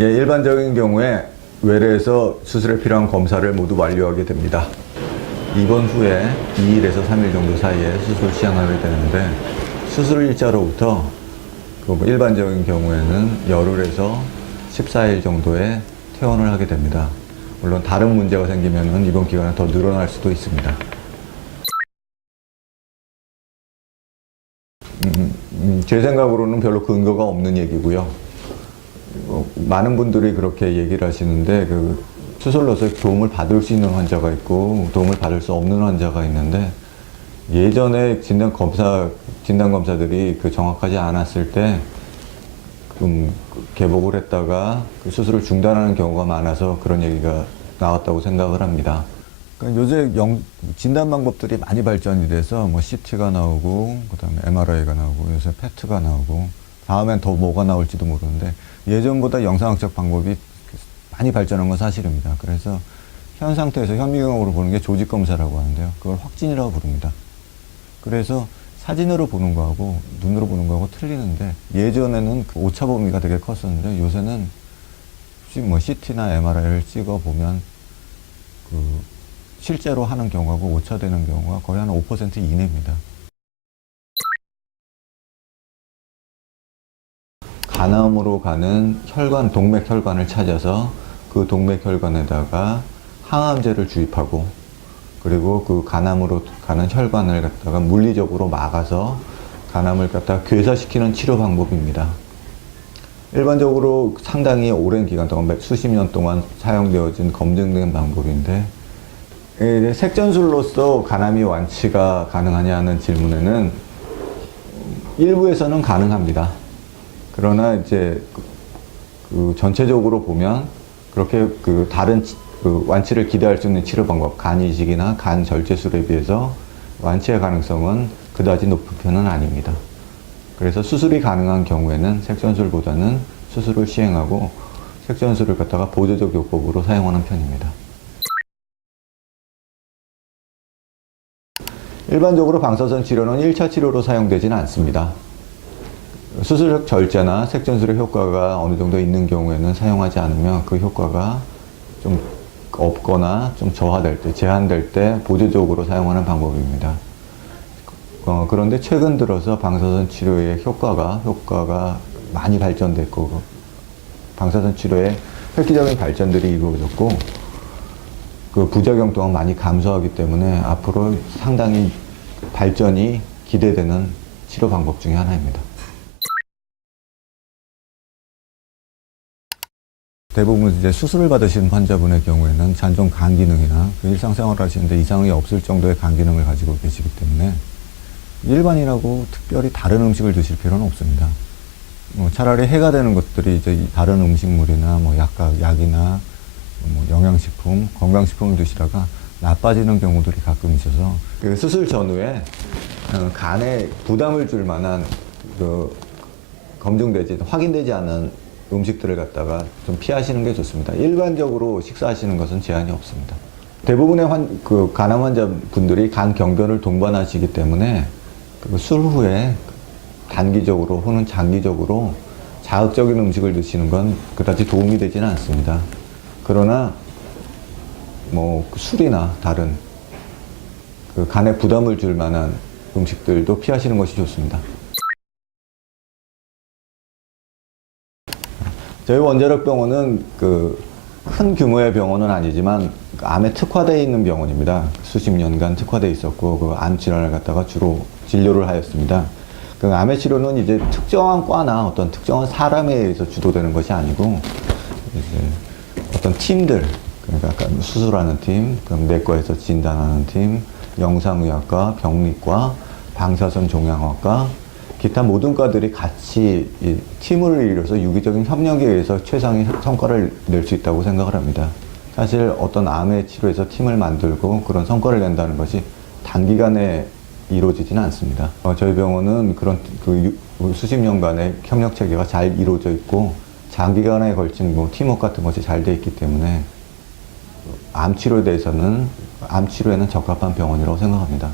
예, 일반적인 경우에 외래에서 수술에 필요한 검사를 모두 완료하게 됩니다. 입원 후에 2일에서 3일 정도 사이에 수술을 시행하게 되는데 수술 일자로부터 그 일반적인 경우에는 열흘에서 14일 정도의 퇴원을 하게 됩니다. 물론 다른 문제가 생기면 입원 기간이 더 늘어날 수도 있습니다. 음, 음, 제 생각으로는 별로 근거가 없는 얘기고요. 어, 많은 분들이 그렇게 얘기를 하시는데 그 수술로서 도움을 받을 수 있는 환자가 있고 도움을 받을 수 없는 환자가 있는데 예전에 진단 검사 진단 검사들이 그 정확하지 않았을 때좀 개복을 했다가 그 수술을 중단하는 경우가 많아서 그런 얘기가 나왔다고 생각을 합니다. 그러니까 요새 영, 진단 방법들이 많이 발전이 돼서 뭐 CT가 나오고 그다음에 MRI가 나오고 요새 PET가 나오고 다음엔 더 뭐가 나올지도 모르는데 예전보다 영상학적 방법이 많이 발전한 건 사실입니다. 그래서 현 상태에서 현미경으로 보는 게 조직 검사라고 하는데요. 그걸 확진이라고 부릅니다. 그래서 사진으로 보는 거하고 눈으로 보는 거하고 틀리는데 예전에는 그 오차 범위가 되게 컸었는데 요새는 혹시 뭐 CT나 MRI를 찍어 보면 그 실제로 하는 경우하고 오차되는 경우가 거의 한 5% 이내입니다. 간암으로 가는 혈관, 동맥 혈관을 찾아서 그 동맥 혈관에다가 항암제를 주입하고 그리고 그 간암으로 가는 혈관을 갖다가 물리적으로 막아서 간암을 갖다가 괴사시키는 치료 방법입니다. 일반적으로 상당히 오랜 기간 동안 몇- 수십 년 동안 사용되어진 검증된 방법인데 예, 색전술로서 간암이 완치가 가능하냐는 질문에는 일부에서는 가능합니다. 그러나 이제 그, 그 전체적으로 보면 그렇게 그 다른 치- 그 완치를 기대할 수 있는 치료 방법, 간 이식이나 간 절제술에 비해서 완치의 가능성은 그다지 높은 편은 아닙니다. 그래서 수술이 가능한 경우에는 색전술보다는 수술을 시행하고 색전술을 갖다가 보조적 요법으로 사용하는 편입니다. 일반적으로 방사선 치료는 1차 치료로 사용되지는 않습니다. 수술적 절제나 색전술의 효과가 어느 정도 있는 경우에는 사용하지 않으면 그 효과가 좀 없거나 좀 저하될 때, 제한될 때 보조적으로 사용하는 방법입니다. 어, 그런데 최근 들어서 방사선 치료의 효과가, 효과가 많이 발전됐고, 방사선 치료의 획기적인 발전들이 이루어졌고, 그 부작용 또한 많이 감소하기 때문에 앞으로 상당히 발전이 기대되는 치료 방법 중에 하나입니다. 대부분 이제 수술을 받으신 환자분의 경우에는 잔존 간 기능이나 그 일상생활 하시는데 이상이 없을 정도의 간 기능을 가지고 계시기 때문에 일반인하고 특별히 다른 음식을 드실 필요는 없습니다. 뭐 차라리 해가 되는 것들이 이제 이 다른 음식물이나 뭐 약간 약이나 뭐 영양식품, 건강식품을 드시다가 나빠지는 경우들이 가끔 있어서 그 수술 전후에 어, 간에 부담을 줄 만한 그 검증되지 확인되지 않은 음식들을 갖다가 좀 피하시는 게 좋습니다. 일반적으로 식사하시는 것은 제한이 없습니다. 대부분의 환, 그 간암 환자분들이 간 경변을 동반하시기 때문에 그술 후에 단기적으로 혹은 장기적으로 자극적인 음식을 드시는 건 그다지 도움이 되지는 않습니다. 그러나 뭐 술이나 다른 그 간에 부담을 줄 만한 음식들도 피하시는 것이 좋습니다. 저희 원자력 병원은 그 큰 규모의 병원은 아니지만 그 암에 특화되어 있는 병원입니다. 수십 년간 특화되어 있었고 그 암 질환을 갖다가 주로 진료를 하였습니다. 그 암의 치료는 이제 특정한 과나 어떤 특정한 사람에 의해서 주도되는 것이 아니고 이제 어떤 팀들 그러니까 수술하는 팀, 그럼 내과에서 진단하는 팀, 영상의학과, 병리과, 방사선 종양학과, 기타 모든 과들이 같이 이 팀을 이뤄서 유기적인 협력에 의해서 최상의 성과를 낼 수 있다고 생각을 합니다. 사실 어떤 암의 치료에서 팀을 만들고 그런 성과를 낸다는 것이 단기간에 이루어지지는 않습니다. 어, 저희 병원은 그런 그 유- 수십 년간의 협력 체계가 잘 이루어져 있고 장기간에 걸친 뭐 팀워크 같은 것이 잘 돼 있기 때문에 암 치료에 대해서는 암 치료에는 적합한 병원이라고 생각합니다.